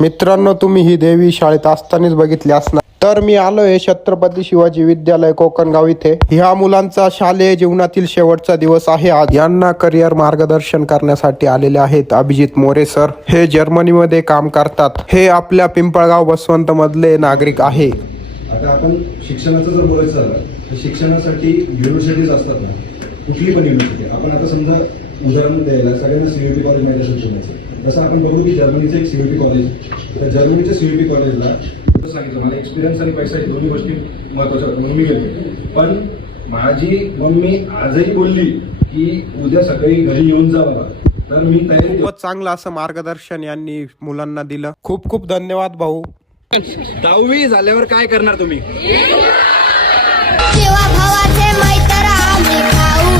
मित्रांनो, तुम्ही ही देवी शाळेत असतानाच बघितली असणार. तर मी आलोय छत्रपती शिवाजी विद्यालय कोकणगाव इथे. ह्या मुलांचा शालेय जीवनातील शेवटचा दिवस आहे आज. यांना करिअर मार्गदर्शन करण्यासाठी आलेले आहेत अभिजित मोरे सर. हे जर्मनीमध्ये काम करतात. हे आपल्या पिंपळगाव बसवंत मधले नागरिक आहे. आता आपण शिक्षणाचं जर बोलायचं झालं तर शिक्षणासाठी युनिव्हर्सिटीज असतात ना, कुठली पण युनिव्हर्सिटी. आपण आता समजा उदाहरण द्यायला सगळ्यांना सीयूटी कॉलेज माहिती असेल शिकायचं. तसं आपण बघू की जर्मनीचं एक सीयूटी कॉलेज, तर जर्मनीच्या सीयूटी कॉलेजला सांगितलं मला एक्सपिरियन्स आणि पैसा दोन्ही गोष्टी महत्वाच्या म्हणून मी गेलो. पण माझी मम्मी आजही बोलली की उद्या सकाळी घरी येऊन जा मला, तर मी तयारी. खूपच चांगलं असं मार्गदर्शन यांनी मुलांना दिलं. खूप खूप धन्यवाद भाऊ. 10वी झाल्यावर काय करणार तुम्ही? भावाचे मैत्र आम्ही खाऊ